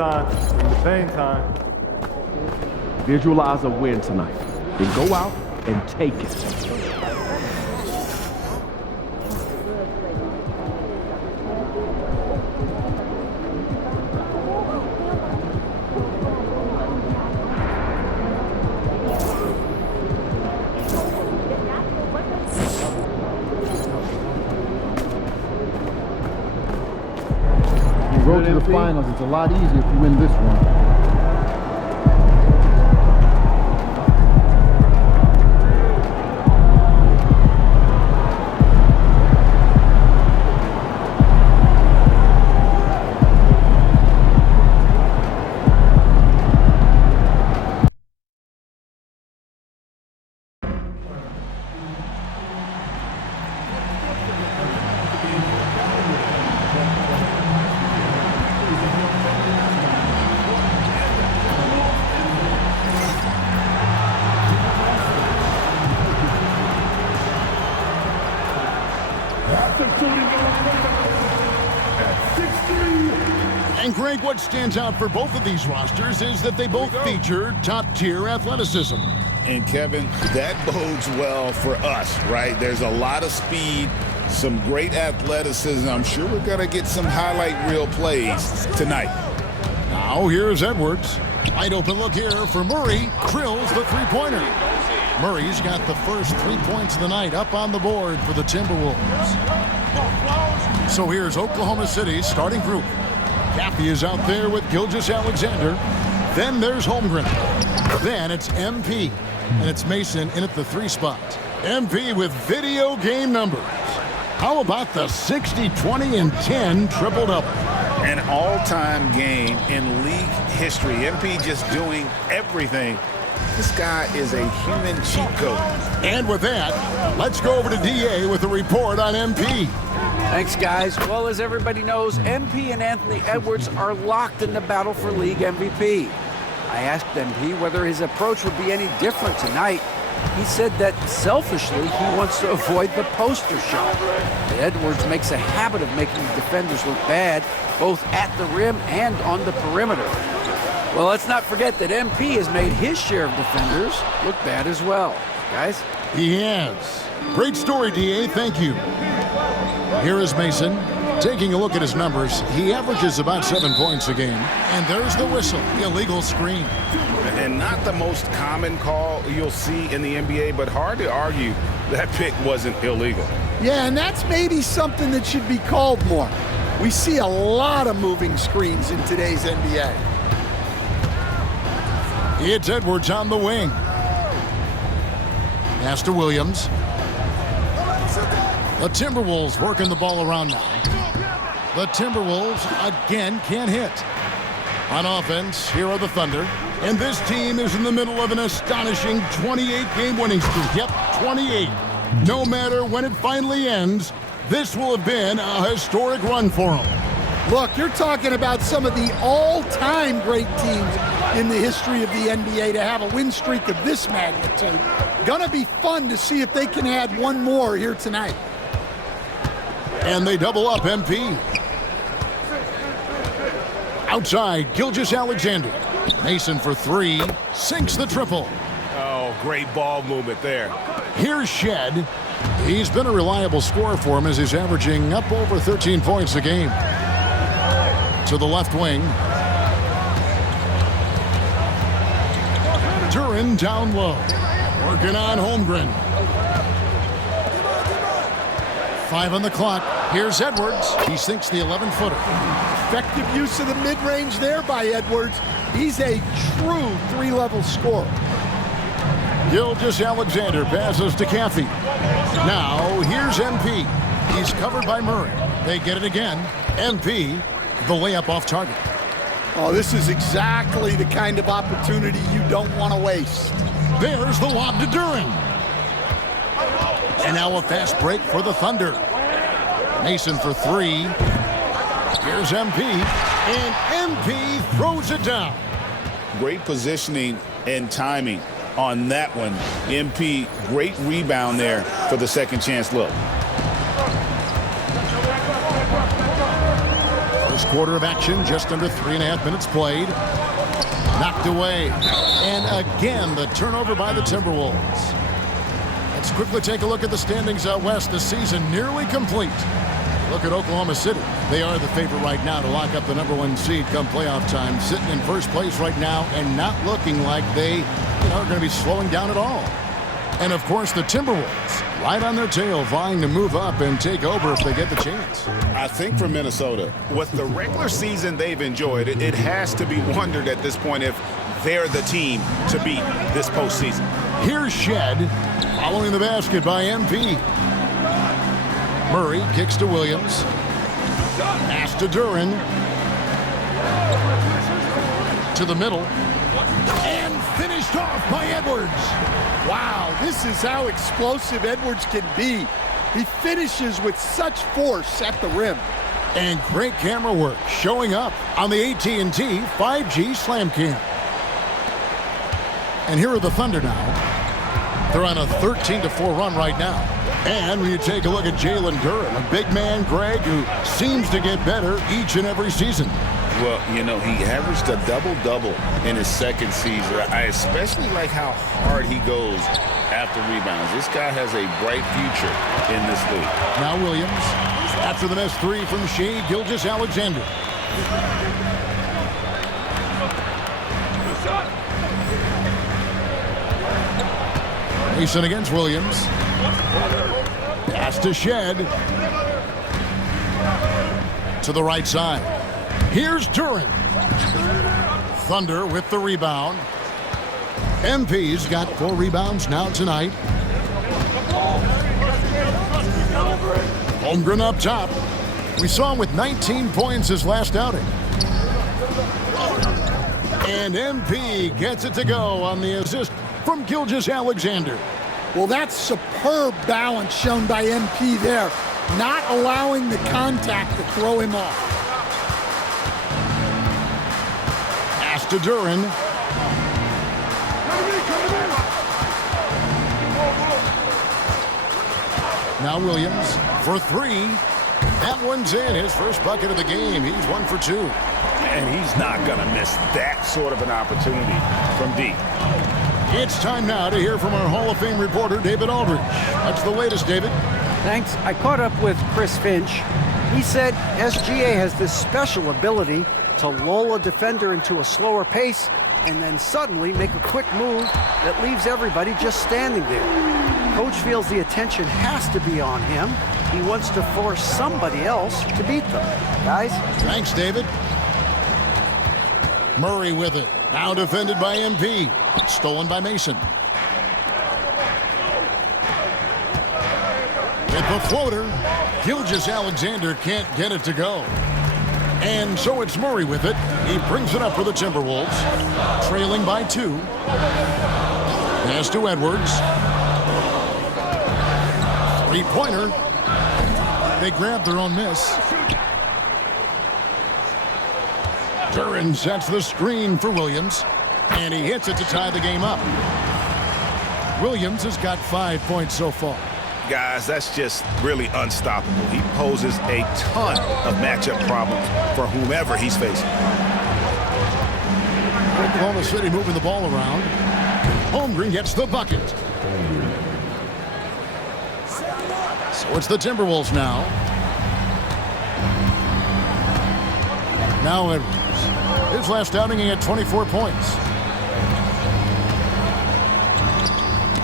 time. In the paint time. Visualize a win tonight. Then go out and take it. Road to the finals. It's a lot easier if you win this one. And Greg, what stands out for both of these rosters is that they both feature top-tier athleticism. And Kevin, that bodes well for us, right? There's a lot of speed, some great athleticism. I'm sure we're going to get some highlight reel plays tonight. Now here's Edwards. Wide open look here for Murray. Drills the three-pointer. Murray's got the first 3 points of the night up on the board for the Timberwolves. So here's Oklahoma City's starting group. Caffey is out there with Gilgeous-Alexander. Then there's Holmgren. Then it's MP. And it's Mason in at the 3 spot. MP with video game numbers. How about the 60, 20, and 10 triple-double? An all-time game in league history. MP just doing everything. This guy is a human cheat code. And with that, let's go over to DA with a report on MP. Thanks, guys. Well, as everybody knows, MP and Anthony Edwards are locked in the battle for league MVP. I asked MP whether his approach would be any different tonight. He said that selfishly he wants to avoid the poster shot. That Edwards makes a habit of making defenders look bad, both at the rim and on the perimeter. Well, let's not forget that MP has made his share of defenders look bad as well. Guys? He has. Great story, DA. Thank you. Here is Mason. Taking a look at his numbers, he averages about 7 points a game. And there's the whistle, illegal screen. And not the most common call you'll see in the NBA, but hard to argue that pick wasn't illegal. Yeah, and that's maybe something that should be called more. We see a lot of moving screens in today's NBA. It's Edwards on the wing. Pass to Williams. The Timberwolves working the ball around now. The Timberwolves again can't hit. On offense, here are the Thunder. And this team is in the middle of an astonishing 28-game winning streak. Yep, 28. No matter when it finally ends, this will have been a historic run for them. Look, you're talking about some of the all-time great teams in the history of the NBA to have a win streak of this magnitude. Gonna be fun to see if they can add one more here tonight. And they double up MP. Outside, Gilgeous-Alexander. Mason for 3, sinks the triple. Oh, great ball movement there. Here's Shed. He's been a reliable scorer for him as he's averaging up over 13 points a game. To the left wing. Duran down low. Working on Holmgren. 5 on the clock. Here's Edwards. He sinks the 11-footer. Effective use of the mid-range there by Edwards. He's a true 3-level scorer. Gilgeous-Alexander passes to Caffey. Now, here's MP. He's covered by Murray. They get it again. MP, the layup off target. Oh, this is exactly the kind of opportunity you don't want to waste. There's the lob to Duran. And now a fast break for the Thunder. Mason for 3. Here's MP. And MP throws it down. Great positioning and timing on that one. MP, great rebound there for the second chance look. First quarter of action, just under 3.5 minutes played. Knocked away. And again, the turnover by the Timberwolves. Let's quickly take a look at the standings out west. The season nearly complete. Look at Oklahoma City. They are the favorite right now to lock up the #1 seed come playoff time. Sitting in first place right now and not looking like they are going to be slowing down at all. And, of course, the Timberwolves right on their tail, vying to move up and take over if they get the chance. I think for Minnesota, with the regular season they've enjoyed, it has to be wondered at this point if they're the team to beat this postseason. Here's Shed following the basket by MP. Murray kicks to Williams. Pass to Duren. To the middle. And finished off by Edwards. Wow, this is how explosive Edwards can be. He finishes with such force at the rim. And great camera work showing up on the AT&T 5G Slam Cam. And here are the Thunder now. They're on a 13-4 run right now. And when you take a look at Jalen Duren, a big man, Greg, who seems to get better each and every season. Well, he averaged a double-double in his second season. I especially like how hard he goes after rebounds. This guy has a bright future in this league. Now Williams, after the missed three from Shea Gilgeous-Alexander. Mason against Williams. Pass to Shed. To the right side. Here's Duren. Thunder with the rebound. MP's got 4 rebounds now tonight. Holmgren up top. We saw him with 19 points his last outing. And MP gets it to go on the assist from Gilgeous-Alexander. Well, that's superb balance shown by MP there, not allowing the contact to throw him off. Pass to Duren. Now Williams for 3. That one's in. His first bucket of the game. He's 1 for 2. And he's not going to miss that sort of an opportunity from deep. It's time now to hear from our Hall of Fame reporter, David Aldridge. What's the latest, David? Thanks. I caught up with Chris Finch. He said SGA has this special ability to lull a defender into a slower pace and then suddenly make a quick move that leaves everybody just standing there. Coach feels the attention has to be on him. He wants to force somebody else to beat them. Guys? Thanks, David. Murray with it. Now defended by MP. Stolen by Mason. With the floater, Gilgeous-Alexander can't get it to go. And so it's Murray with it. He brings it up for the Timberwolves. Trailing by 2. Pass to Edwards. 3-pointer. They grab their own miss. Duren sets the screen for Williams. And he hits it to tie the game up. Williams has got 5 points so far. Guys, that's just really unstoppable. He poses a ton of matchup problems for whomever he's facing. Oklahoma City moving the ball around. Holmgren gets the bucket. So it's the Timberwolves now. Now Edwards. His last outing, he had 24 points.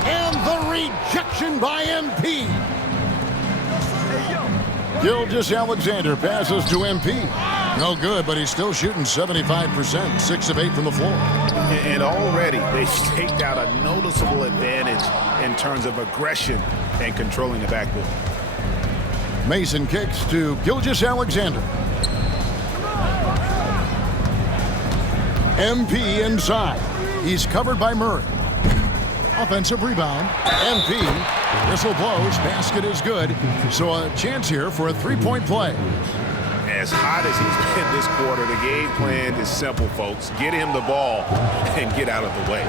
And the rejection by MP. Gilgeous-Alexander passes to MP. No good, but he's still shooting 75%, 6 of 8 from the floor. And already they've staked out a noticeable advantage in terms of aggression and controlling the backboard. Mason kicks to Gilgeous-Alexander. MP inside. He's covered by Murray. Offensive rebound. MP. Whistle blows. Basket is good. So a chance here for a 3-point play. As hot as he's been this quarter, the game plan is simple, folks. Get him the ball and get out of the way.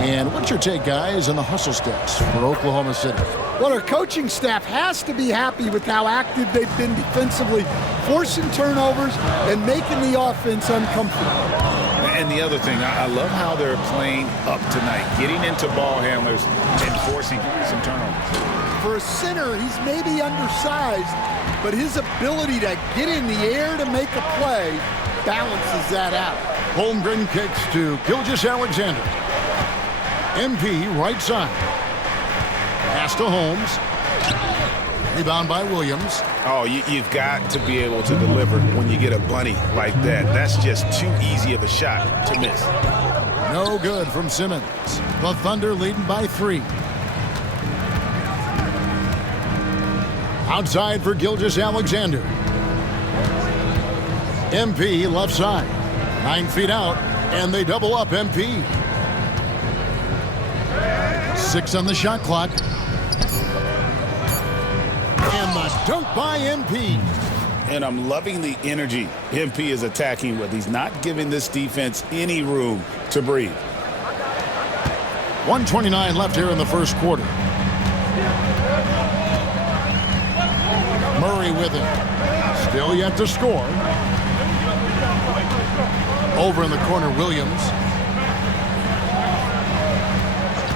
And what's your take, guys, on the hustle steps for Oklahoma City? Well, our coaching staff has to be happy with how active they've been defensively forcing turnovers and making the offense uncomfortable. And the other thing, I love how they're playing up tonight, getting into ball handlers and forcing some turnovers. For a center, he's maybe undersized, but his ability to get in the air to make a play balances that out. Holmgren kicks to Gilgeous-Alexander. MP right side. Pass to Holmes. Rebound by Williams. Oh, you've got to be able to deliver when you get a bunny like that. That's just too easy of a shot to miss. No good from Simmons. The Thunder leading by 3. Outside for Gilgeous-Alexander. MP left side. 9 feet out, and they double up MP. 6 on the shot clock. And the dunk by MP. And I'm loving the energy MP is attacking with. He's not giving this defense any room to breathe. 1:29 left here in the first quarter. Murray with it. Still yet to score. Over in the corner, Williams.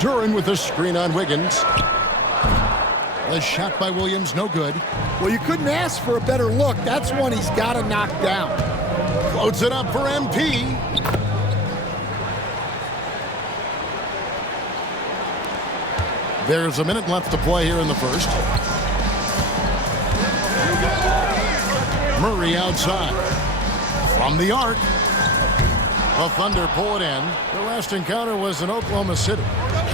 Duran with the screen on Wiggins. The shot by Williams, no good. Well, you couldn't ask for a better look. That's one he's got to knock down. Floats it up for MP. There's a minute left to play here in the first. Murray outside. From the arc. The Thunder pull it in. The last encounter was in Oklahoma City.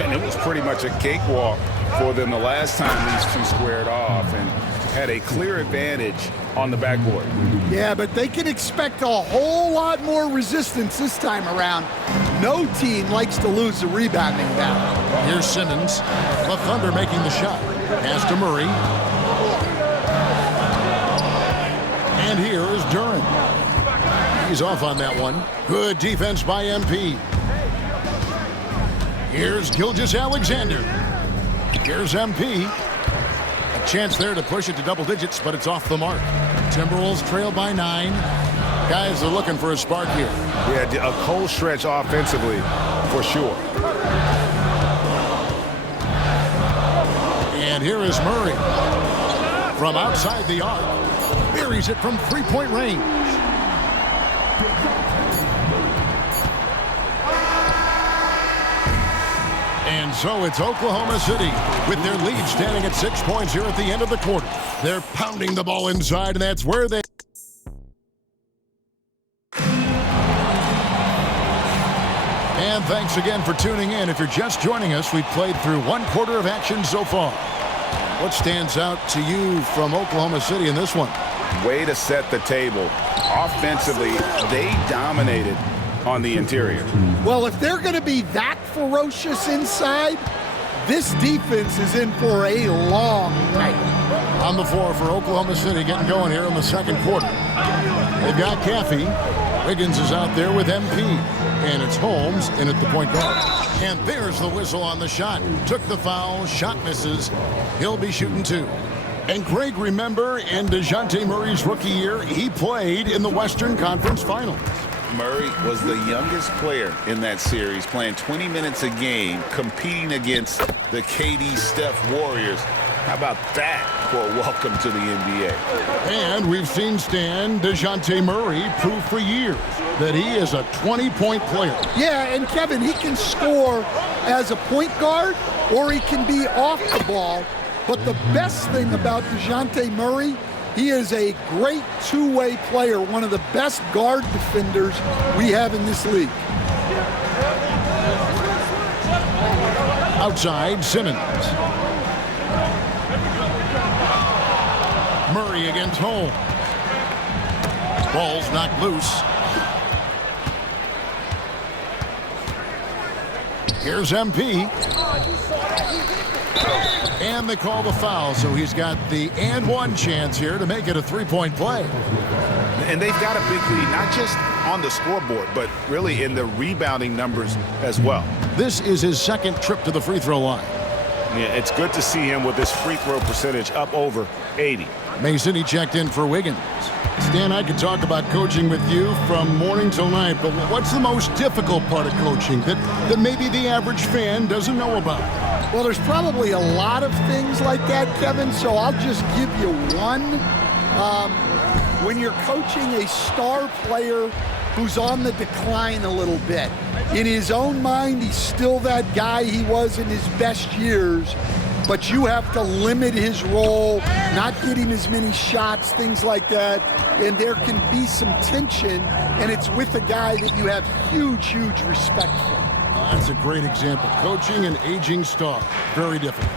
And it was pretty much a cakewalk for them the last time these two squared off and had a clear advantage on the backboard. Yeah, but they can expect a whole lot more resistance this time around. No team likes to lose the rebounding battle. Here's Simmons. The Thunder making the shot. Pass to Murray. And here is Duran. He's off on that one. Good defense by MP. Here's Gilgeous-Alexander. Here's MP. A chance there to push it to double digits, but it's off the mark. Timberwolves trail by 9. Guys are looking for a spark here. Yeah, a cold stretch offensively for sure. And here is Murray. From outside the arc. Buries it from three-point range. And so it's Oklahoma City with their lead standing at 6 points here at the end of the quarter. They're pounding the ball inside, and that's where they... And thanks again for tuning in. If you're just joining us, we've played through 1 quarter of action so far. What stands out to you from Oklahoma City in this one? Way to set the table. Offensively, they dominated on the interior. Well, if they're going to be that ferocious inside, this defense is in for a long night. On the floor for Oklahoma City, getting going here in the second quarter. They've got Caffey. Wiggins is out there with MP. And it's Holmes in at the point guard. And there's the whistle on the shot. Took the foul, shot misses. He'll be shooting 2. And Greg, remember, in DeJounte Murray's rookie year, he played in the Western Conference Finals. Murray was the youngest player in that series, playing 20 minutes a game, competing against the KD Steph Warriors. How about that for a welcome to the NBA? And we've seen Stan DeJounte Murray prove for years that he is a 20-point player. Yeah, and Kevin, he can score as a point guard or he can be off the ball. But the best thing about DeJounte Murray, he is a great two-way player, one of the best guard defenders we have in this league. Outside, Simmons. Murray against Holmes. Ball's knocked loose. Here's MP. And they call the foul, so he's got the and one chance here to make it a three-point play. And they've got a big lead, not just on the scoreboard, but really in the rebounding numbers as well. This is his second trip to the free throw line. Yeah, it's good to see him with this free throw percentage up over 80. Mason, he checked in for Wiggins. Stan, I could talk about coaching with you from morning till night, but what's the most difficult part of coaching that maybe the average fan doesn't know about? Well, there's probably a lot of things like that, Kevin, so I'll just give you one. When you're coaching a star player who's on the decline a little bit, in his own mind, he's still that guy he was in his best years, but you have to limit his role, not get him as many shots, things like that, and there can be some tension, and it's with a guy that you have huge respect for. That's a great example. Coaching an aging star. Very difficult.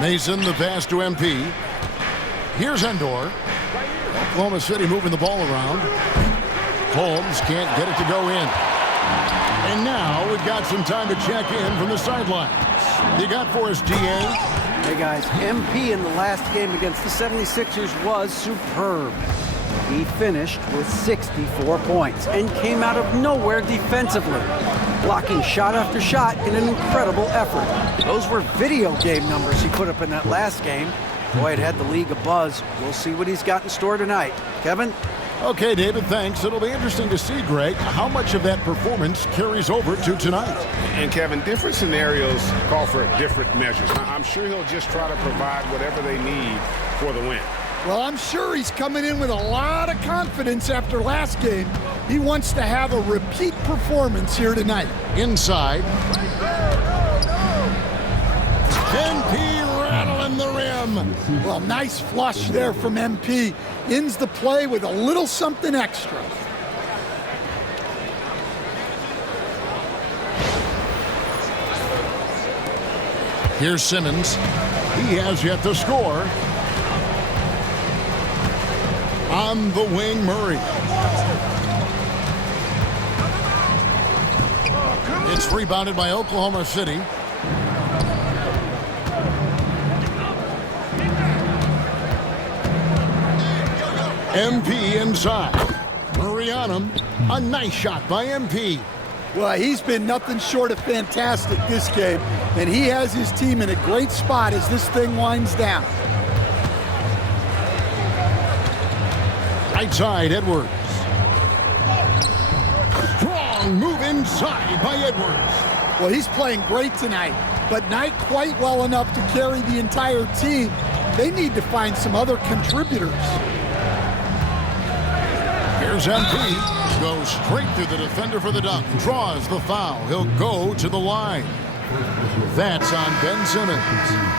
Mason, the pass to MP. Here's Endor. Oklahoma City moving the ball around. Holmes can't get it to go in. And now we've got some time to check in from the sidelines. You got for us, DA? Hey, guys, MP in the last game against the 76ers was superb. He finished with 64 points and came out of nowhere defensively, blocking shot after shot in an incredible effort. Those were video game numbers he put up in that last game. Boy, it had the league abuzz. We'll see what he's got in store tonight. Kevin? Okay, David, thanks. It'll be interesting to see, Greg, how much of that performance carries over to tonight. And, Kevin, different scenarios call for different measures. I'm sure he'll just try to provide whatever they need for the win. Well, I'm sure he's coming in with a lot of confidence after last game. He wants to have a repeat performance here tonight. Inside. MP rattling the rim. Well, nice flush there from MP. Ends the play with a little something extra. Here's Simmons. He has yet to score. On the wing, Murray. It's rebounded by Oklahoma City. MP inside. Murray on him. A nice shot by MP. Well, he's been nothing short of fantastic this game, and he has his team in a great spot as this thing winds down. Right side, Edwards. Strong move inside by Edwards. Well, he's playing great tonight, but not quite well enough to carry the entire team. They need to find some other contributors. Here's MP. Goes straight through the defender for the dunk. Draws the foul. He'll go to the line. That's on Ben Simmons.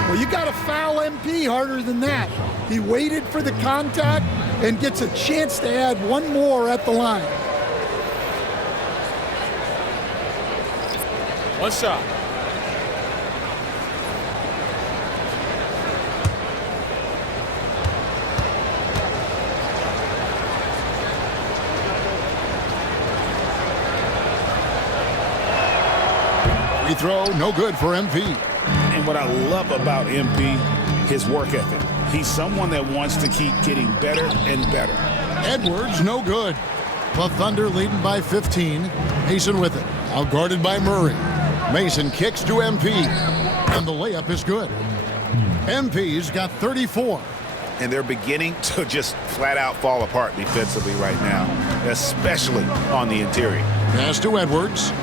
Well, you got to foul MP harder than that. He waited for the contact and gets a chance to add one more at the line. One shot. Free throw, no good for MP. And what I love about MP, his work ethic. He's someone that wants to keep getting better and better. Edwards, no good. The Thunder leading by 15. Mason with it. Outguarded by Murray. Mason kicks to MP. And the layup is good. MP's got 34. And they're beginning to just flat out fall apart defensively right now, especially on the interior. Pass to Edwards.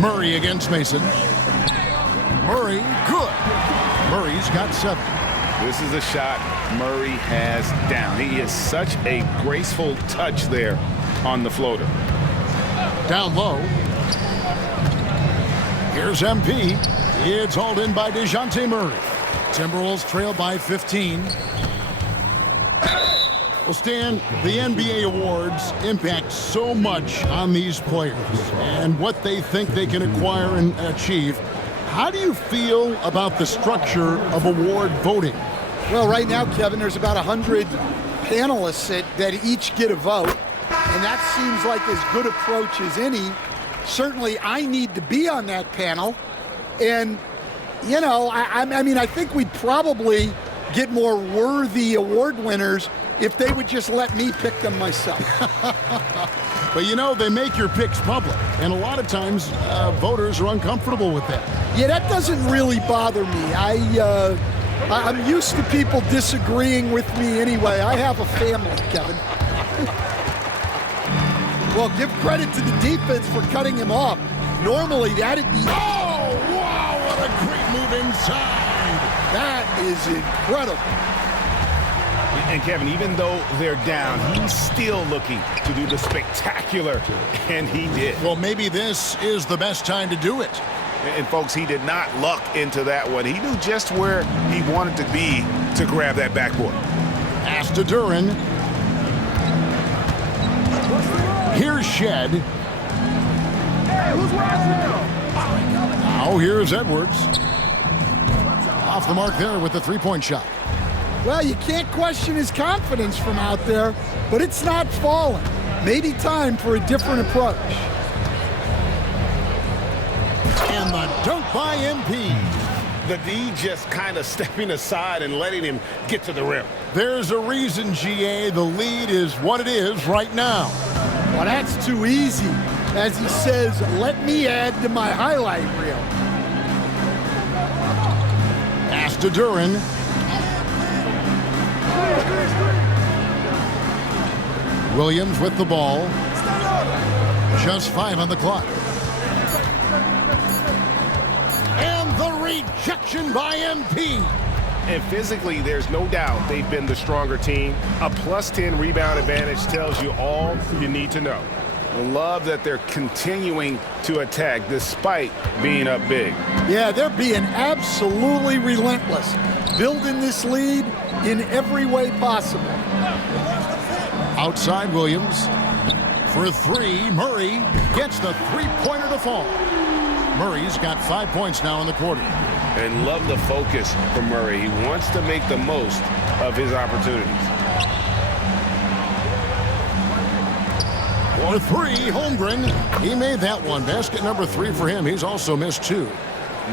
Murray against Mason. Murray, good. Murray's got 7. This is a shot Murray has down. He is such a graceful touch there on the floater. Down low. Here's MP. It's hauled in by DeJounte Murray. Timberwolves trail by 15. Well, Stan, the NBA awards impact so much on these players and what they think they can acquire and achieve. How do you feel about the structure of award voting? Well, right now, Kevin, there's about 100 panelists that each get a vote, and that seems like as good approach as any. Certainly, I need to be on that panel, and, you know, I mean, I think we'd probably get more worthy award winners if they would just let me pick them myself. But, you know, they make your picks public, and a lot of times voters are uncomfortable with that. Yeah, that doesn't really bother me. I'm used to people disagreeing with me anyway. I have a family, Kevin. Well, give credit to the defense for cutting him off. Normally, that'd be... Oh, wow, what a great move inside. That is incredible. And Kevin, even though they're down, he's still looking to do the spectacular, and he did. Well, maybe this is the best time to do it. And folks, he did not luck into that one. He knew just where he wanted to be to grab that backboard. Pass to Duran. Here's Shed. Now here's Edwards. Off the mark there with the three-point shot. Well, you can't question his confidence from out there, but it's not falling. Maybe time for a different approach. And the dunk by MP. The D just kind of stepping aside and letting him get to the rim. There's a reason, GA, the lead is what it is right now. Well, that's too easy. As he says, let me add to my highlight reel. Pass to Duran. Williams with the ball. Just 5 on the clock. And the rejection by MP. And physically, there's no doubt they've been the stronger team. A +10 rebound advantage tells you all you need to know. I love that they're continuing to attack despite being up big. Yeah, they're being absolutely relentless, building this lead in every way possible. Outside Williams. For 3, Murray gets the three-pointer to fall. Murray's got 5 points now in the quarter. And love the focus from Murray. He wants to make the most of his opportunities. For 3, Holmgren. He made that one. Basket number 3 for him. He's also missed 2.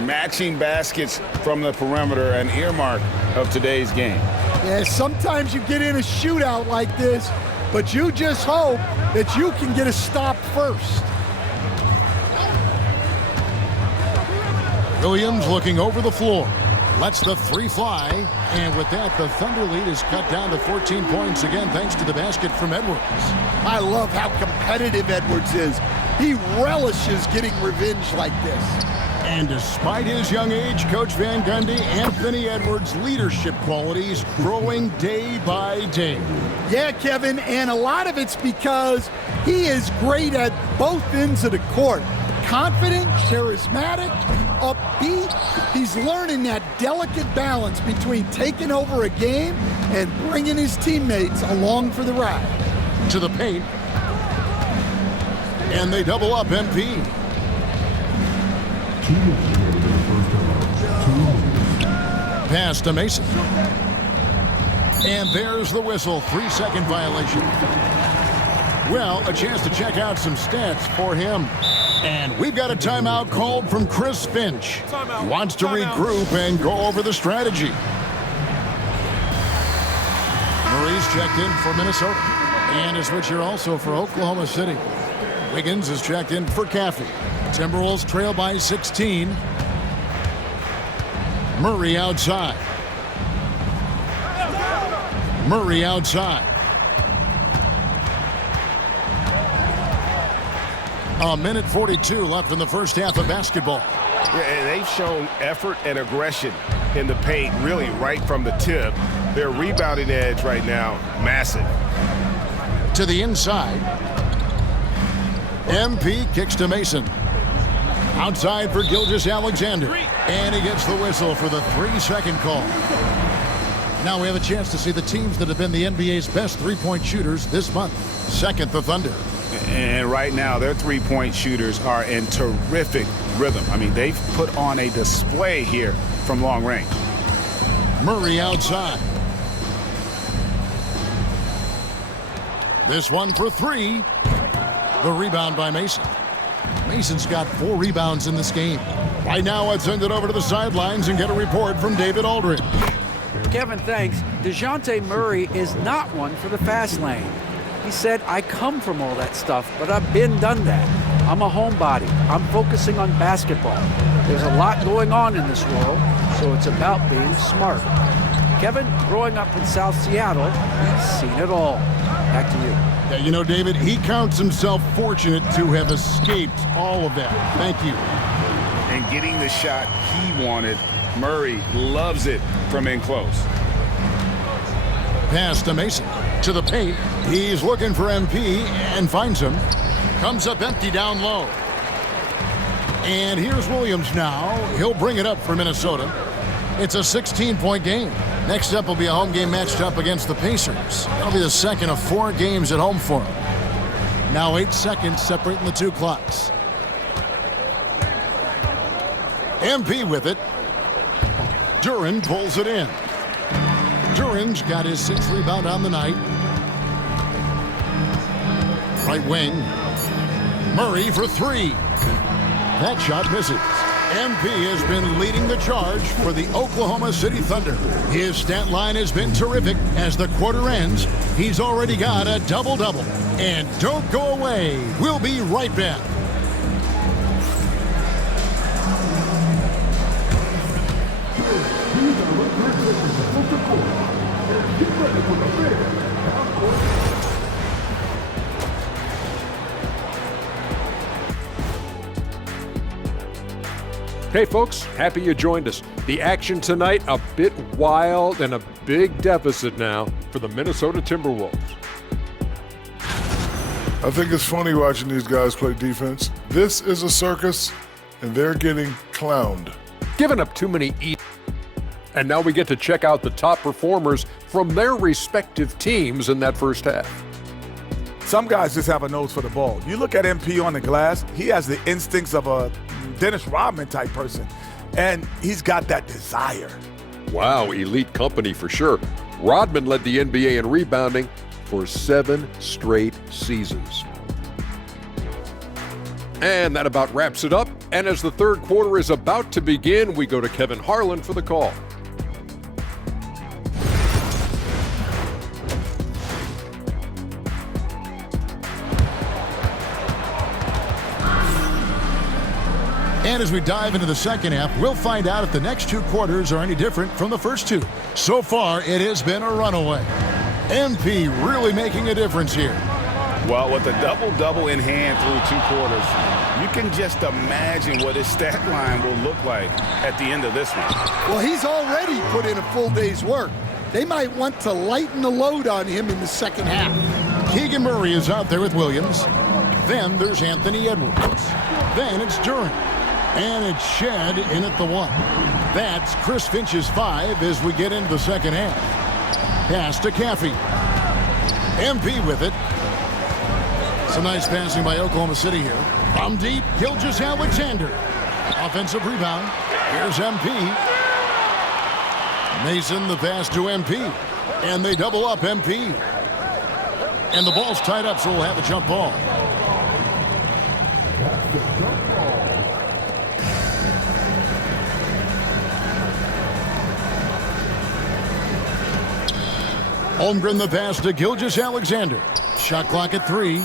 Matching baskets from the perimeter, an earmark of today's game. Yeah, sometimes you get in a shootout like this, but you just hope that you can get a stop first. Williams looking over the floor. Lets the 3 fly. And with that, the Thunder lead is cut down to 14 points again, thanks to the basket from Edwards. I love how competitive Edwards is. He relishes getting revenge like this. And despite his young age, Coach Van Gundy, Anthony Edwards' leadership qualities growing day by day. Yeah, Kevin, and a lot of it's because he is great at both ends of the court. Confident, charismatic, upbeat. He's learning that delicate balance between taking over a game and bringing his teammates along for the ride. To the paint. And they double up MP. Pass to Mason. And there's the whistle. 3-second violation. Well, a chance to check out some stats for him. And we've got a timeout called from Chris Finch. He wants to regroup and go over the strategy. Murray's checked in for Minnesota. And a switch here also for Oklahoma City. Wiggins is checked in for Caffey. Timberwolves trail by 16. Murray outside. Murray outside. A minute 42 left in the first half of basketball. Yeah, and they've shown effort and aggression in the paint, really right from the tip. Their rebounding edge right now, massive. To the inside. MP kicks to Mason. Outside for Gilgeous-Alexander. And he gets the whistle for the 3-second call. Now we have a chance to see the teams that have been the NBA's best three-point shooters this month. Second, the Thunder. And right now, their three-point shooters are in terrific rhythm. I mean, they've put on a display here from long range. Murray outside. This one for 3. The rebound by Mason. Mason's got 4 rebounds in this game. Right now, let's send it over to the sidelines and get a report from David Kevin, thanks. DeJounte Murray is not one for the fast lane. He said, I come from all that stuff, but I've done that. I'm a homebody. I'm focusing on basketball. There's a lot going on in this world, so it's about being smart. Kevin, growing up in South Seattle, he's seen it all. Back to you. Yeah, you know, David, he counts himself fortunate to have escaped all of that. Thank you. And getting the shot he wanted, Murray loves it from in close. Pass to Mason. To the paint. He's looking for MP and finds him. Comes up empty down low. And here's Williams now. He'll bring it up for Minnesota. It's a 16-point game. Next up will be a home game matched up against the Pacers. That'll be the second of 4 games at home for him. Now 8 seconds separating the 2 clocks. MP with it. Duran pulls it in. Duran's got his 6th rebound on the night. Right wing. Murray for 3. That shot misses. MP has been leading the charge for the Oklahoma City Thunder. His stat line has been terrific. As the quarter ends, he's already got a double-double. And don't go away. We'll be right back. Hey folks, happy you joined us. The action tonight a bit wild and a big deficit now for the Minnesota Timberwolves. I think it's funny watching these guys play defense. This is a circus, and they're getting clowned. Giving up too many And now we get to check out the top performers from their respective teams in that first half. Some guys just have a nose for the ball. You look at MP on the glass, he has the instincts of a Dennis Rodman type person, and he's got that desire. Wow, elite company for sure. Rodman led the NBA in rebounding for 7 straight seasons. And that about wraps it up. And as the third quarter is about to begin, we go to Kevin Harlan for the call. And as we dive into the second half, we'll find out if the next 2 quarters are any different from the first 2. So far, it has been a runaway. MP really making a difference here. Well, with a double-double in hand through 2 quarters, you can just imagine what his stat line will look like at the end of this one. Well, he's already put in a full day's work. They might want to lighten the load on him in the second half. Keegan Murray is out there with Williams. Then there's Anthony Edwards. Then it's Duran. And it's Shed in at the 1. That's Chris Finch's 5 as we get into the second half. Pass to Caffey. MP with it. Some nice passing by Oklahoma City here. From deep, Gilgeous-Alexander. Offensive rebound. Here's MP. Mason the pass to MP. And they double up MP. And the ball's tied up, so we'll have a jump ball. Holmgren the pass to Gilgeous-Alexander. Shot clock at 3.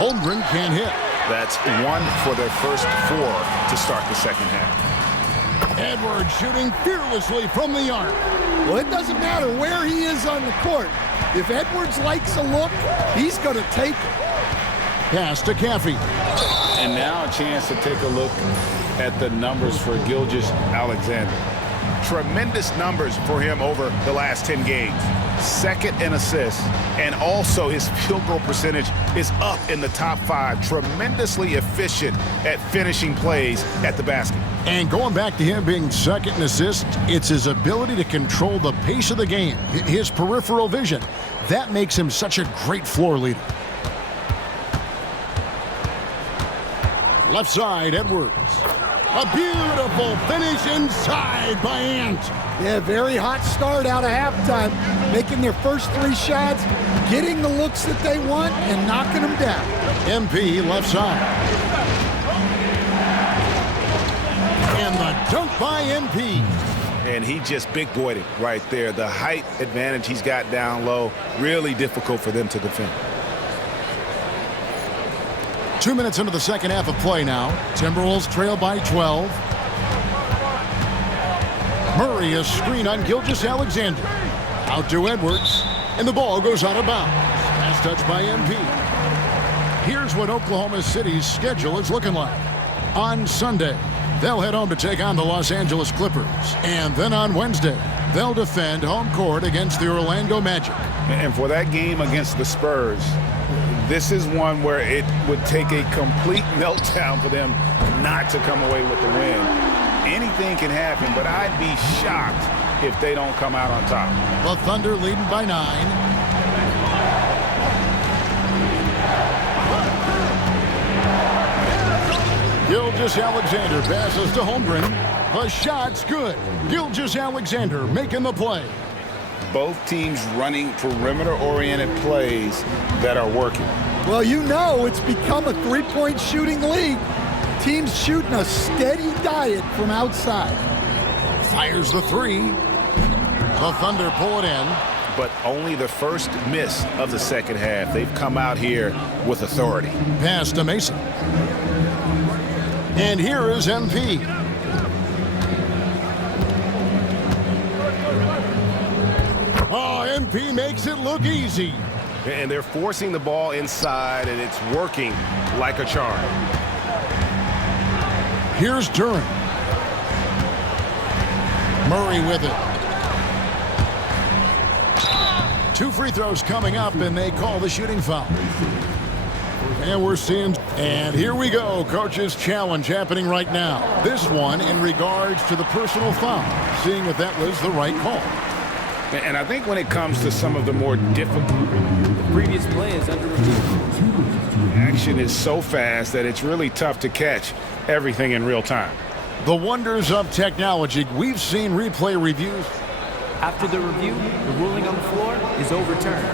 Holmgren can't hit. That's 1 for their first 4 to start the second half. Edwards shooting fearlessly from the arc. Well, it doesn't matter where he is on the court. If Edwards likes a look, he's going to take it. Pass to Caffey. And now a chance to take a look at the numbers for Gilgeous-Alexander. Tremendous numbers for him over the last 10 games. 2nd in assists, and also his field goal percentage is up in the top 5. Tremendously efficient at finishing plays at the basket. And going back to him being 2nd in assists, it's his ability to control the pace of the game, his peripheral vision. That makes him such a great floor leader. Left side, Edwards. A beautiful finish inside by Ant. Yeah, very hot start out of halftime. Making their first 3 shots, getting the looks that they want, and knocking them down. MP left side. And the dunk by MP. And he just big-boyed it right there. The height advantage he's got down low, really difficult for them to defend. 2 minutes into the second half of play now. Timberwolves trail by 12. Murray a screen on Gilgeous-Alexander. Out to Edwards. And the ball goes out of bounds. Last touch by MP. Here's what Oklahoma City's schedule is looking like. On Sunday, they'll head home to take on the Los Angeles Clippers. And then on Wednesday, they'll defend home court against the Orlando Magic. And for that game against the Spurs, this is one where it would take a complete meltdown for them not to come away with the win. Anything can happen, but I'd be shocked if they don't come out on top. The Thunder leading by 9. Gilgeous-Alexander passes to Holmgren. The shot's good. Gilgeous-Alexander making the play. Both teams running perimeter-oriented plays that are working. Well, you know it's become a three-point shooting league. Teams shooting a steady diet from outside. Fires the three. The Thunder pull it in. But only the first miss of the second half. They've come out here with authority. Pass to Mason. And here is MP. Oh, MP makes it look easy. And they're forcing the ball inside, and it's working like a charm. Here's Duran. Murray with it. 2 free throws coming up, and they call the shooting foul. And we're seeing, and here we go, coach's challenge happening right now. This one in regards to the personal foul, seeing if that was the right call. And I think when it comes to some of the more difficult, the previous play is under review. Action is so fast that it's really tough to catch everything in real time. The wonders of technology. We've seen replay reviews. After the review, the ruling on the floor is overturned.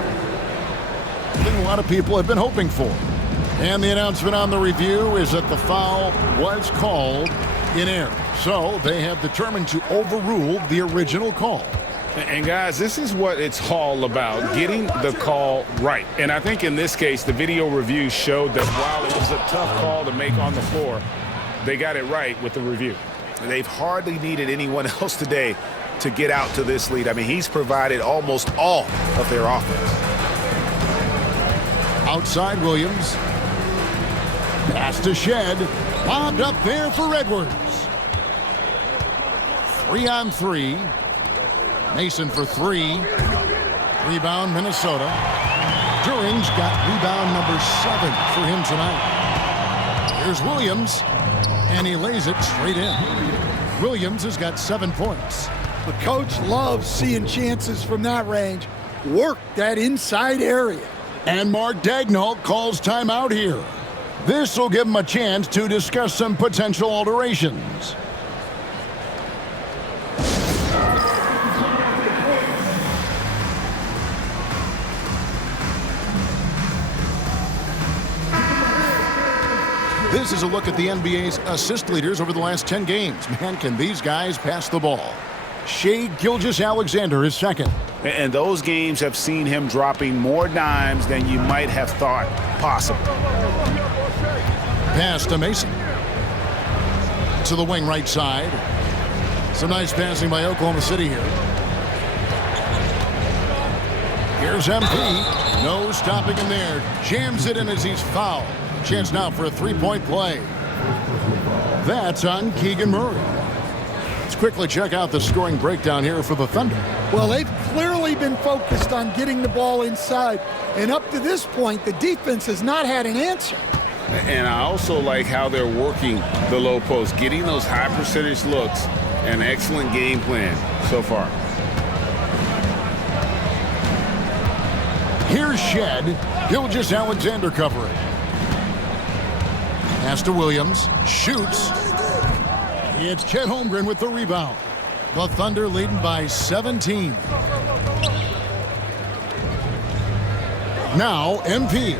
A lot of people have been hoping for. And the announcement on the review is that the foul was called in error. So they have determined to overrule the original call. And guys, this is what it's all about, getting the call right. And I think in this case, the video review showed that while it was a tough call to make on the floor, they got it right with the review. They've hardly needed anyone else today to get out to this lead. I mean, he's provided almost all of their offense. Outside Williams. Pass to Shed. Lobbed up there for Edwards. 3 on 3. Mason for 3. Rebound, Minnesota. Duran's got rebound number 7 for him tonight. Here's Williams, and he lays it straight in. Williams has got 7 points. The coach loves seeing chances from that range. Work that inside area. And Mark Daigneault calls timeout here. This will give him a chance to discuss some potential alterations. This is a look at the NBA's assist leaders over the last 10 games. Man, can these guys pass the ball? Shai Gilgeous-Alexander is second. And those games have seen him dropping more dimes than you might have thought possible. Pass to Mason. To the wing right side. Some nice passing by Oklahoma City here. Here's MP. No stopping him there. Jams it in as he's fouled. Chance now for a three-point play. That's on Keegan Murray. Let's quickly check out the scoring breakdown here for the Thunder. Well, they've clearly been focused on getting the ball inside. And up to this point, the defense has not had an answer. And I also like how they're working the low post, getting those high percentage looks. An excellent game plan so far. Here's Shed. Gilgeous-Alexander covering. Pass to Williams. Shoots. It's Chet Holmgren with the rebound. The Thunder leading by 17. Now MP.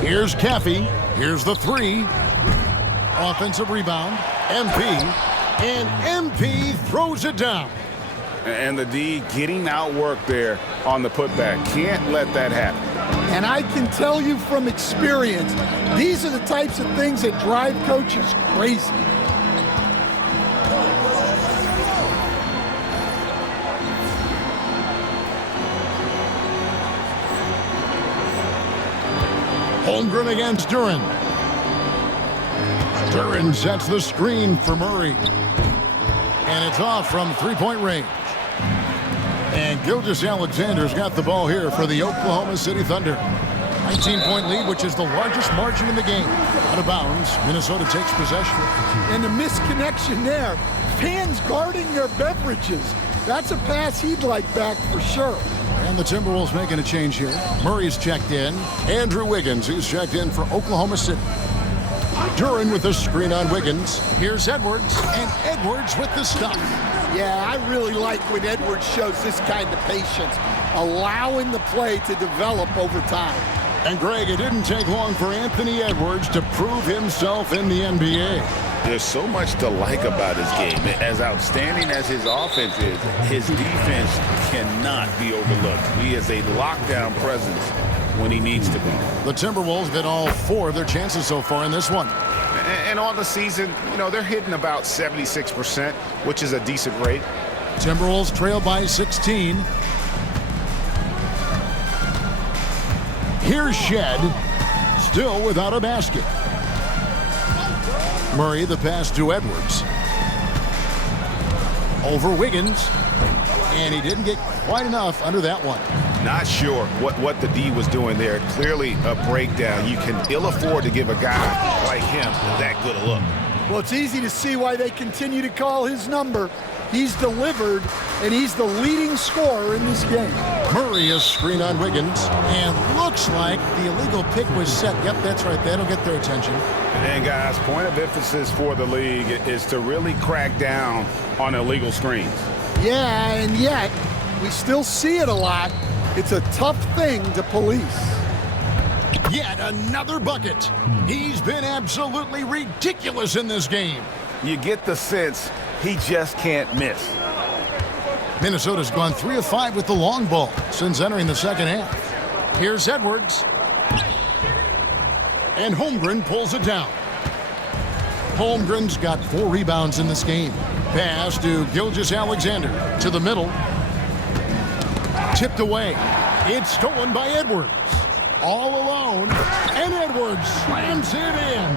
Here's Caffey. Here's the 3. Offensive rebound. MP. And MP throws it down. And the D getting outworked there on the putback. Can't let that happen. And I can tell you from experience, these are the types of things that drive coaches crazy. Holmgren against Duren. Duren sets the screen for Murray. And it's off from three-point range. And Gilgeous-Alexander's got the ball here for the Oklahoma City Thunder. 19-point lead, which is the largest margin in the game. Out of bounds, Minnesota takes possession. And the misconnection there. Fans guarding their beverages. That's a pass he'd like back for sure. And the Timberwolves making a change here. Murray's checked in. Andrew Wiggins, who's checked in for Oklahoma City. Duren with the screen on Wiggins. Here's Edwards, and Edwards with the stop. Yeah, I really like when Edwards shows this kind of patience, allowing the play to develop over time. And Greg, it didn't take long for Anthony Edwards to prove himself in the NBA. There's so much to like about his game. As outstanding as his offense is, his defense cannot be overlooked. He is a lockdown presence when he needs to be. The Timberwolves get all four of their chances so far in this one. And on the season, you know, they're hitting about 76%, which is a decent rate. Timberwolves trail by 16. Here's Shed, still without a basket. Murray, the pass to Edwards. Over Wiggins. And he didn't get quite enough under that one. Not sure what the D was doing there. Clearly a breakdown. You can ill afford to give a guy like him that good a look. Well, it's easy to see why they continue to call his number. He's delivered, and he's the leading scorer in this game. Murray is screen on Wiggins, and looks like the illegal pick was set. Yep, that's right. That'll get their attention. And guys, point of emphasis for the league is to really crack down on illegal screens. Yeah, and yet we still see it a lot. It's a tough thing to police. Yet another bucket. He's been absolutely ridiculous in this game. You get the sense he just can't miss. Minnesota's gone 3 of 5 with the long ball since entering the second half. Here's Edwards. And Holmgren pulls it down. Holmgren's got 4 rebounds in this game. Pass to Gilgeous-Alexander to the middle. Tipped away. It's stolen by Edwards. All alone. And Edwards slams it in.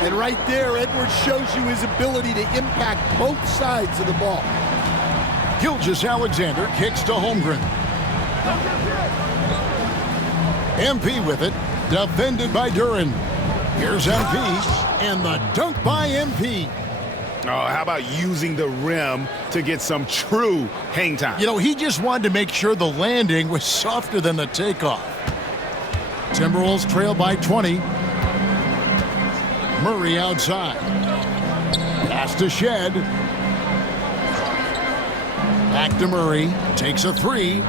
And right there, Edwards shows you his ability to impact both sides of the ball. Gilgeous-Alexander kicks to Holmgren. MP with it. Defended by Duren. Here's MP. And the dunk by MP. Oh, how about using the rim to get some true hang time? You know, he just wanted to make sure the landing was softer than the takeoff. Timberwolves trail by 20. Murray outside. Pass to Shed. Back to Murray. Takes a 3.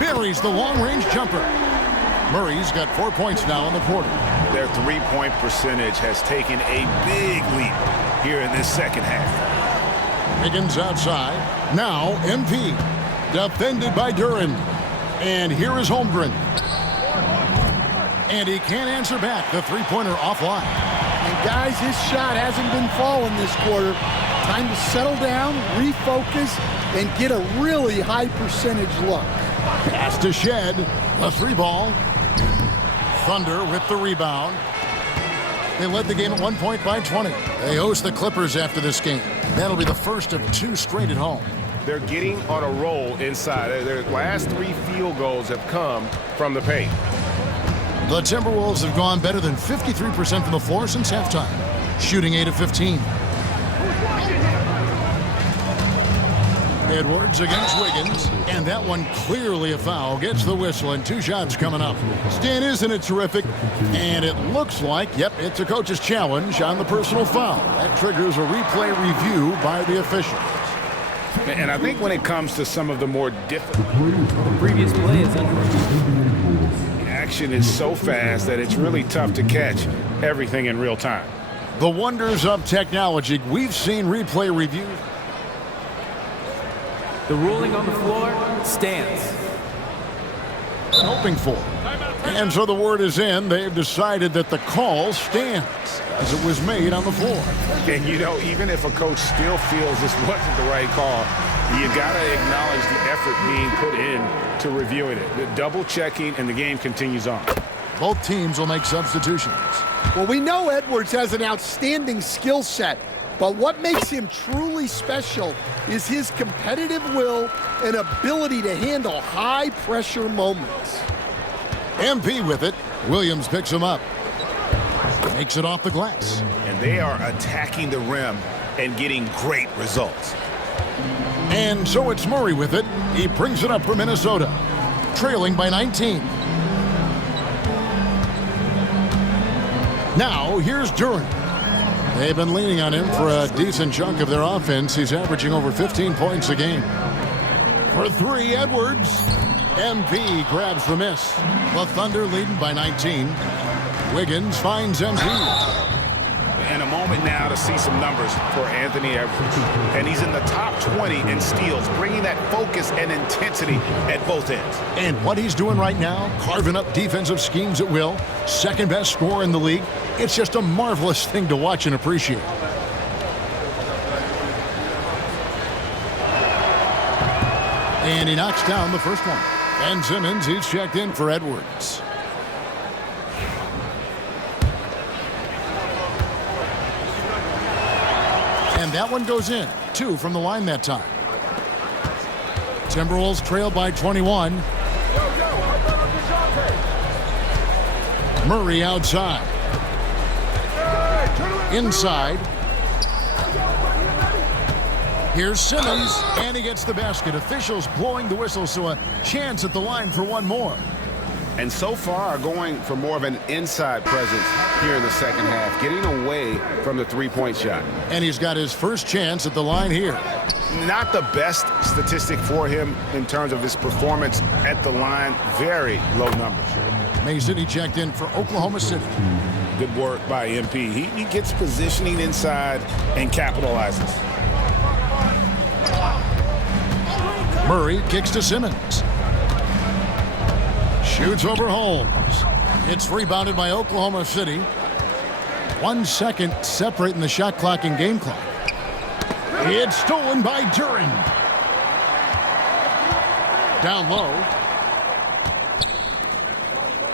Buries the long-range jumper. Murray's got 4 points now in the quarter. Their three-point percentage has taken a big leap here in this second half. Higgins outside. Now MP. Defended by Duren. And here is Holmgren. And he can't answer back. The three-pointer offline. And guys, his shot hasn't been falling this quarter. Time to settle down, refocus, and get a really high percentage look. Pass to Shed. A 3-ball. Thunder with the rebound. They led the game at 1 point by 20. They host the Clippers after this game. That'll be the first of 2 straight at home. They're getting on a roll inside. Their last 3 field goals have come from the paint. The Timberwolves have gone better than 53% from the floor since halftime, shooting 8 of 15. Edwards against Wiggins, and that one clearly a foul. Gets the whistle, and 2 shots coming up. Stan, isn't it terrific? And it looks like, yep, it's a coach's challenge on the personal foul. That triggers a replay review by the officials. And I think when it comes to some of the more difficult, The previous play is under review. action is so fast that it's really tough to catch everything in real time. The wonders of technology. We've seen replay review. The ruling on the floor stands. Hoping for. And so the word is in. They've decided that the call stands as it was made on the floor. And, you know, even if a coach still feels this wasn't the right call, you got to acknowledge the effort being put in to reviewing it. The double checking, and the game continues on. Both teams will make substitutions. Well, we know Edwards has an outstanding skill set, but what makes him truly special is his competitive will and ability to handle high-pressure moments. MP with it. Williams picks him up. Makes it off the glass. And they are attacking the rim and getting great results. And so it's Murray with it. He brings it up for Minnesota, trailing by 19. Now, here's Duren. They've been leaning on him for a decent chunk of their offense. He's averaging over 15 points a game. For three, Edwards. MP grabs the miss. The Thunder leading by 19. Wiggins finds MP. And a moment now to see some numbers for Anthony Edwards. And he's in the top 20 in steals, bringing that focus and intensity at both ends. And what he's doing right now, carving up defensive schemes at will, second best scorer in the league. It's just a marvelous thing to watch and appreciate. And he knocks down the first one. Ben Simmons, he's checked in for Edwards. And that one goes in. 2 from the line that time. Timberwolves trail by 21. Murray outside. Inside. Here's Simmons, and he gets the basket. Officials blowing the whistle, so a chance at the line for one more. And so far going for more of an inside presence here in the second half, getting away from the three-point shot. And he's got his first chance at the line here. Not the best statistic for him in terms of his performance at the line. Very low numbers. Mason, he checked in for Oklahoma City. Good work by MP. He gets positioning inside and capitalizes. Murray kicks to Simmons. Shoots over Holmes. It's rebounded by Oklahoma City. 1 second separating the shot clock and game clock. It's stolen by Duren. Down low.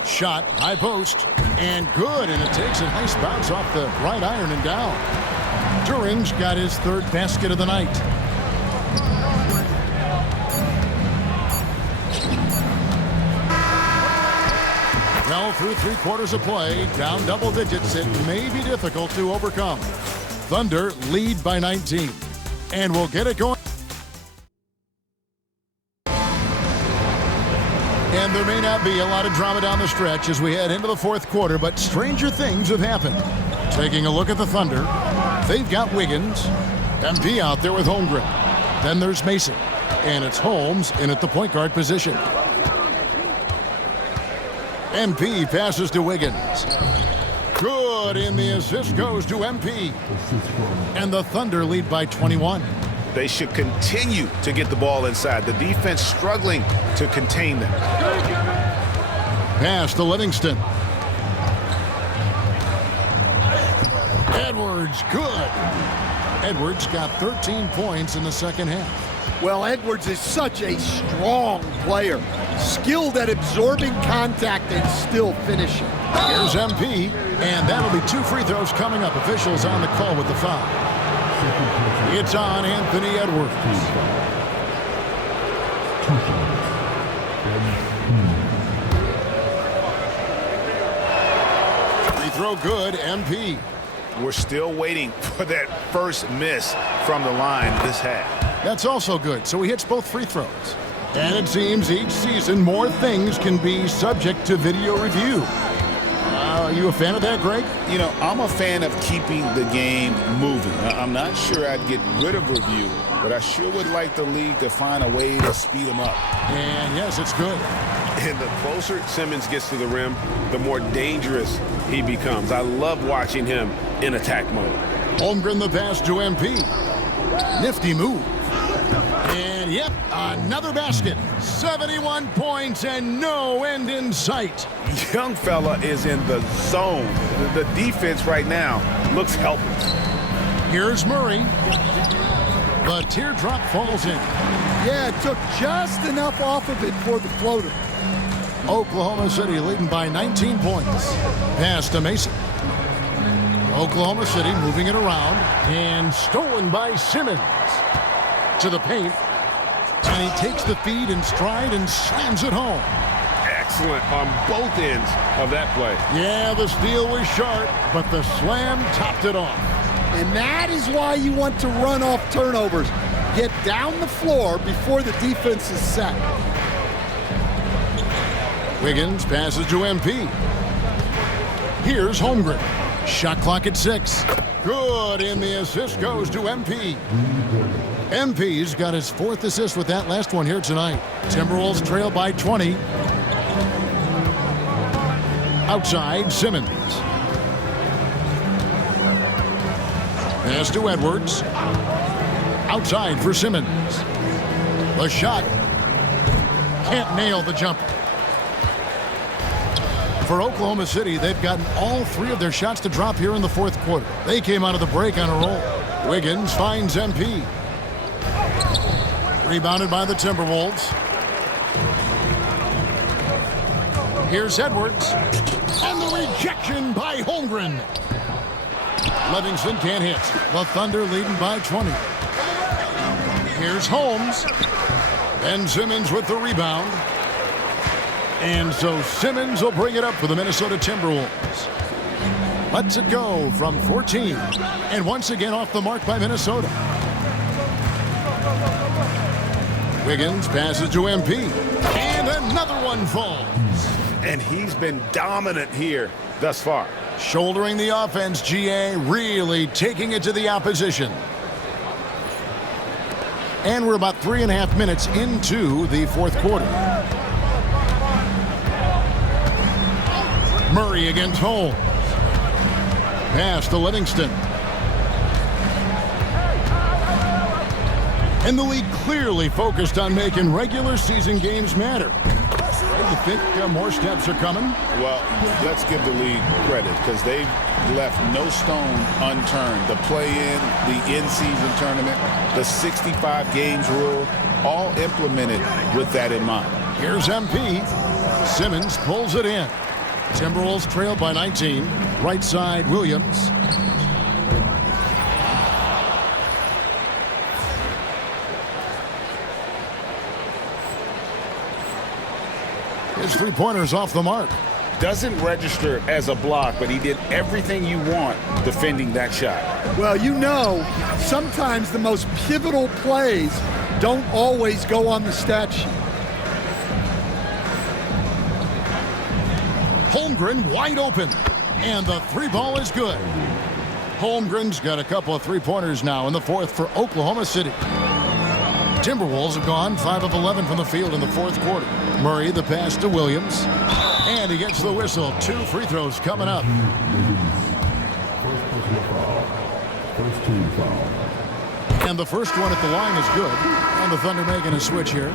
Shot, high post, and good. And it takes a nice bounce off the right iron and down. Duren's got his third basket of the night. Well, through 3/4 of play, down double digits, it may be difficult to overcome. Thunder lead by 19, and we'll get it going. And there may not be a lot of drama down the stretch as we head into the fourth quarter, but stranger things have happened. Taking a look at the Thunder, they've got Wiggins, MP out there with Holmgren. Then there's Mason, and it's Holmes in at the point guard position. MP passes to Wiggins. Good, and the assist goes to MP. And the Thunder lead by 21. They should continue to get the ball inside. The defense struggling to contain them. Pass to Livingston. Edwards, good. Edwards got 13 points in the second half. Well, Edwards is such a strong player, skilled at absorbing contact and still finishing. Here's MP, and that'll be 2 free throws coming up. Officials on the call with the foul. It's on Anthony Edwards. Free throw good, MP. We're still waiting for that first miss from the line this half. That's also good, so he hits both free throws. And it seems each season more things can be subject to video review. Are you a fan of that, Greg? You know, I'm a fan of keeping the game moving. I'm not sure I'd get rid of review, but I sure would like the league to find a way to speed them up. And yes, it's good. And the closer Simmons gets to the rim, the more dangerous he becomes. I love watching him in attack mode. Holmgren the pass to MP. Nifty move. And yep, another basket. 71 points and no end in sight. Young fella is in the zone. The defense right now looks helpless. Here's Murray. The teardrop falls in. Yeah, it took just enough off of it for the floater. Oklahoma City leading by 19 points. Pass to Mason. Oklahoma City moving it around and stolen by Simmons. To the paint. And he takes the feed in stride and slams it home. Excellent on both ends of that play. Yeah, the steal was sharp, but the slam topped it off. And that is why you want to run off turnovers. Get down the floor before the defense is set. Wiggins passes to MP. Here's Holmgren. Shot clock at 6. Good, and the assist goes to MP. MP's got his 4th assist with that last one here tonight. Timberwolves trail by 20. Outside, Simmons. Pass to Edwards. Outside for Simmons. The shot. Can't nail the jumper. For Oklahoma City, they've gotten all 3 of their shots to drop here in the 4th quarter. They came out of the break on a roll. Wiggins finds MP. Rebounded by the Timberwolves. Here's Edwards. And the rejection by Holmgren. Livingston can't hit. The Thunder leading by 20. Here's Holmes. Ben Simmons with the rebound. And so Simmons will bring it up for the Minnesota Timberwolves. Lets it go from 14. And once again off the mark by Minnesota. Wiggins passes to MP. And another one falls. And he's been dominant here thus far. Shouldering the offense, GA really taking it to the opposition. And we're about 3.5 minutes into the 4th quarter. Murray against Holmes. Pass to Livingston. And the league clearly focused on making regular season games matter. Do you think more steps are coming? Well, let's give the league credit because they've left no stone unturned. The play-in, the in-season tournament, the 65 games rule, all implemented with that in mind. Here's MP. Simmons pulls it in. Timberwolves trail by 19. Right side, Williams. His three-pointer's off the mark. Doesn't register as a block, but he did everything you want defending that shot. Well, you know, sometimes the most pivotal plays don't always go on the stat sheet. Holmgren wide open, and the 3-ball is good. Holmgren's got a couple of 3-pointers now in the 4th for Oklahoma City. Timberwolves have gone 5 of 11 from the field in the 4th quarter. Murray, the pass to Williams, and he gets the whistle. 2 free throws coming up. And the first one at the line is good, and the Thunder making a switch here.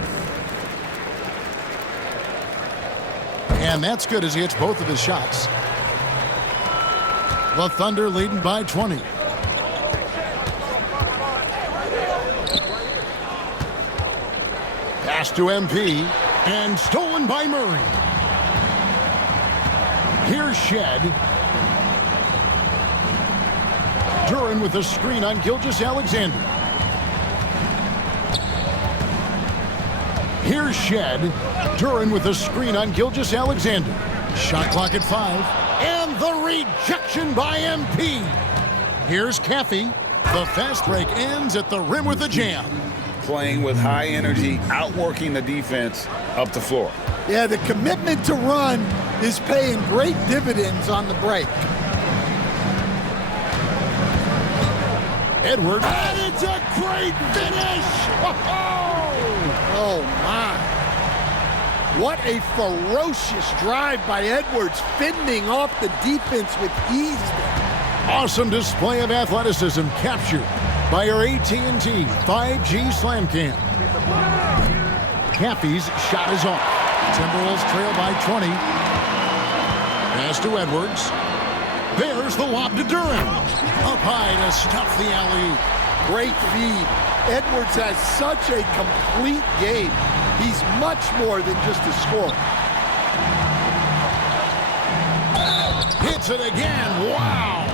And that's good as he hits both of his shots. The Thunder leading by 20. Pass to MP, and stolen by Murray. Here's Shed. Duran with a screen on Gilgeous-Alexander. Here's Shed. Duran with a screen on Gilgeous-Alexander. Shot clock at 5. And the rejection by MP. Here's Caffey. The fast break ends at the rim with a jam. Playing with high energy, outworking the defense up the floor. Yeah, the commitment to run is paying great dividends on the break. Edwards. And it's a great finish! Oh, my. What a ferocious drive by Edwards, fending off the defense with ease. Awesome display of athleticism captured by our AT&T 5G Slam Cam. Caffey's shot is off. Timberwolves trail by 20. Pass to Edwards. There's the lob to Duren. Up high to stuff the alley. Great feed. Edwards has such a complete game. He's much more than just a scorer. Hits it again. Wow.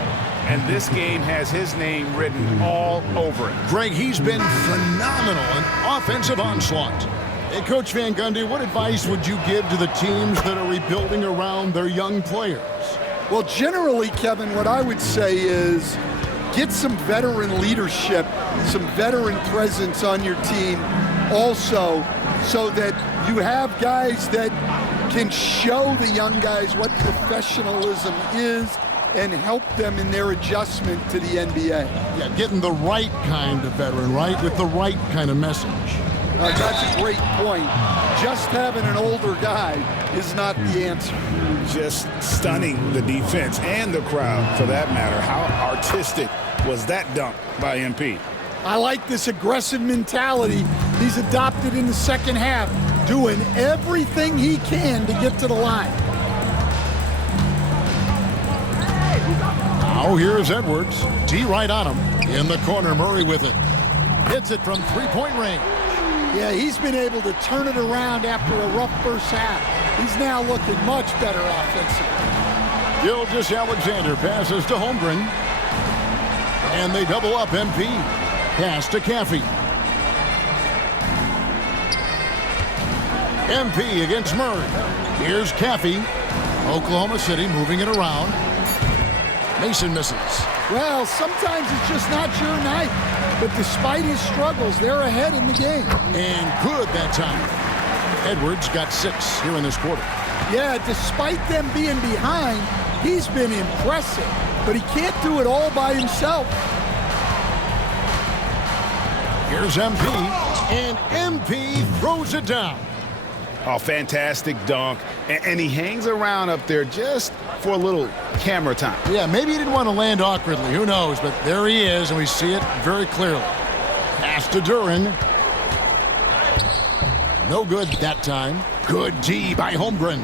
And this game has his name written all over it. Greg, he's been phenomenal in offensive onslaught. Hey, Coach Van Gundy, what advice would you give to the teams that are rebuilding around their young players? Well, generally, Kevin, what I would say is get some veteran leadership, some veteran presence on your team also, so that you have guys that can show the young guys what professionalism is and help them in their adjustment to the NBA. Yeah, getting the right kind of veteran, right, with the right kind of message. That's a great point. Just having an older guy is not the answer. Just stunning the defense and the crowd, for that matter. How artistic was that dunk by MP? I like this aggressive mentality he's adopted in the second half, doing everything he can to get to the line. Now here's Edwards. D right on him. In the corner, Murray with it. Hits it from three-point range. Yeah, he's been able to turn it around after a rough first half. He's now looking much better offensively. Gilgeous-Alexander passes to Holmgren. And they double up MP. Pass to Caffey. MP against Murray. Here's Caffey. Oklahoma City moving it around. Mason misses. Well, sometimes it's just not your night. But despite his struggles, they're ahead in the game. And good that time. Edwards got 6 here in this quarter. Yeah, despite them being behind, he's been impressive. But he can't do it all by himself. Here's MP. And MP throws it down. Oh, fantastic dunk. And he hangs around up there just for a little camera time. Yeah, maybe he didn't want to land awkwardly. Who knows? But there he is, and we see it very clearly. Pass to Duren. No good that time. Good D by Holmgren.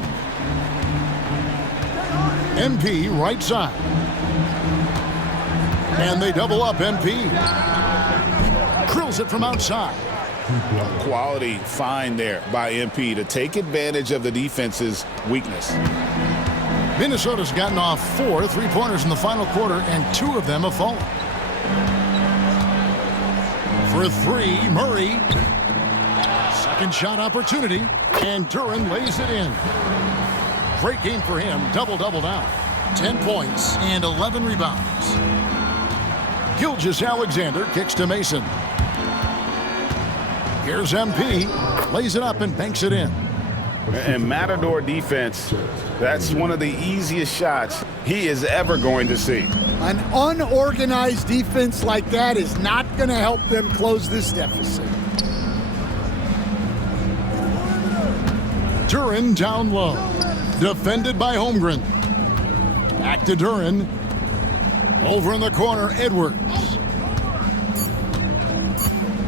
MP right side. And they double up MP. Drills it from outside. Quality find there by MP to take advantage of the defense's weakness. Minnesota's gotten off 4 3-pointers in the final quarter, and 2 of them have fallen. For 3, Murray. Second shot opportunity, and Duren lays it in. Great game for him, double-double now. 10 points and 11 rebounds. Gilgeous-Alexander kicks to Mason. Here's MP, lays it up and banks it in. And Matador defense, that's one of the easiest shots he is ever going to see. An unorganized defense like that is not going to help them close this deficit. Duren down low, defended by Holmgren. Back to Duren. Over in the corner, Edwards.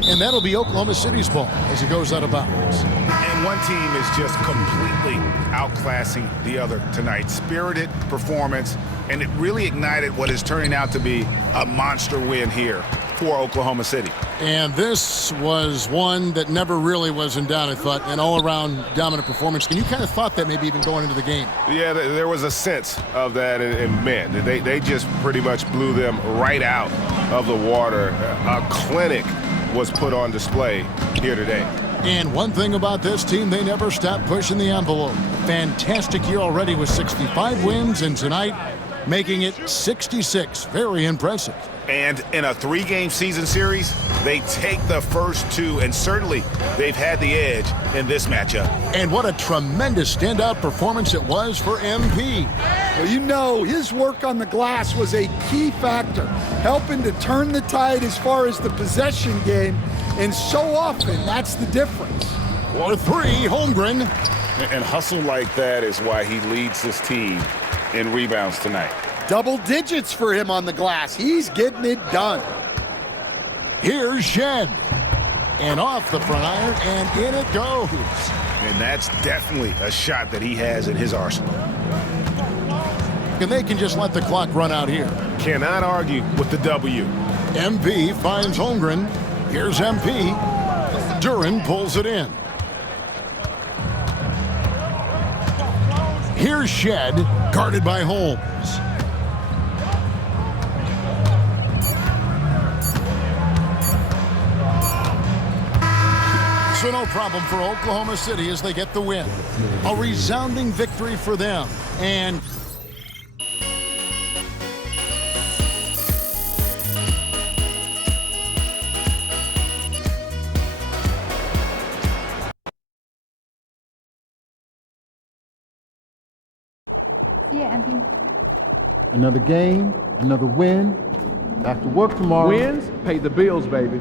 And that'll be Oklahoma City's ball as it goes out of bounds. And one team is just completely outclassing the other tonight. Spirited performance, and it really ignited what is turning out to be a monster win here for Oklahoma City. And this was one that never really was in doubt, I thought, an all-around dominant performance. And you kind of thought that maybe even going into the game. Yeah, there was a sense of that, and man, they just pretty much blew them right out of the water. A clinic was put on display here today. And one thing about this team, they never stopped pushing the envelope. Fantastic year already with 65 wins, and tonight making it 66. Very impressive. And in a 3-game season series, they take the first 2, and certainly they've had the edge in this matchup. And what a tremendous standout performance it was for MP. Well, you know, his work on the glass was a key factor, helping to turn the tide as far as the possession game, and so often that's the difference. For 3, Holmgren. And hustle like that is why he leads this team in rebounds tonight. Double digits for him on the glass. He's getting it done. Here's Shed. And off the front iron, and in it goes. And that's definitely a shot that he has in his arsenal. And they can just let the clock run out here. Cannot argue with the W. MP finds Holmgren. Here's MP. Duran pulls it in. Here's Shed, guarded by Holmes. So no problem for Oklahoma City as they get the win. A resounding victory for them. And See ya, MP. Another game, another win. Back to work tomorrow. Wins pay the bills, baby.